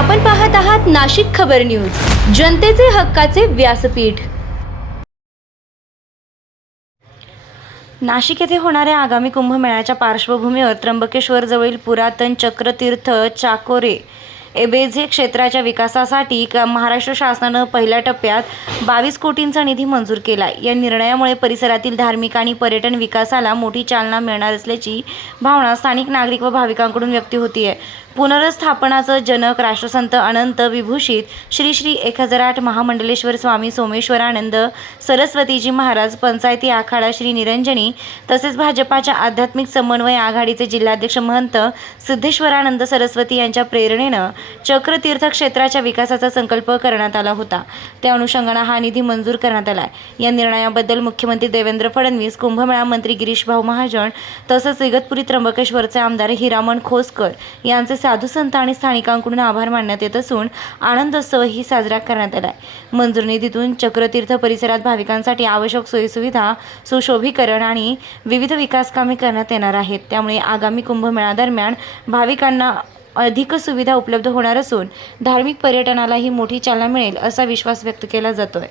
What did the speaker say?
आपण पाहत आहात नाशिक खबर न्यूज, जनतेचे हक्काचे व्यासपीठ। नाशिक येथे होणाऱ्या आगामी कुंभमेळ्याच्या पार्श्वभूमीवर त्र्यंबकेश्वर जवळील पुरातन चक्रतीर्थ चाकोरे एबेझे क्षेत्राच्या विकासासाठी महाराष्ट्र शासनानं पहिल्या टप्प्यात 22 कोटींचा निधी मंजूर केला। या निर्णयामुळे परिसरातील धार्मिक आणि पर्यटन विकासाला मोठी चालना मिळणार असल्याची भावना स्थानिक नागरिक व भाविकांकडून व्यक्त होतीये। पुनर्स्थापनाचं जनक राष्ट्रसंत अनंत विभूषित श्री श्री 1008 महामंडलेश्वर स्वामी सोमेश्वरानंद सरस्वतीजी महाराज पंचायती आखाडा श्री निरंजनी तसेच भाजपाच्या आध्यात्मिक समन्वय आघाडीचे जिल्हाध्यक्ष महंत सिद्धेश्वरानंद सरस्वती यांच्या प्रेरणेनं चक्रतीर्थ क्षेत्राच्या विकासाचा संकल्प करण्यात आला होता। त्या अनुषंगाने हा निधी मंजूर करण्यात आला आहे। या निर्णयाबद्दल मुख्यमंत्री देवेंद्र फडणवीस, कुंभमेळा मंत्री गिरीश भाऊ महाजन तसंच इगतपुरी त्र्यंबकेश्वरचे आमदार हिरामण खोसकर यांचे साधू संत आणि स्थानिकांकडून आभार मानण्यात येत असून आनंदोत्सवही साजरा करण्यात आला आहे। मंजूर निधीतून चक्रतीर्थ परिसरात भाविकांसाठी आवश्यक सोयीसुविधा, सुशोभीकरण आणि विविध विकास कामे करण्यात येणार आहेत। त्यामुळे आगामी कुंभमेळा दरम्यान भाविकांना अधिक सुविधा उपलब्ध होणार असून धार्मिक पर्यटनालाही मोठी चालना मिळेल असा विश्वास व्यक्त केला जातोय।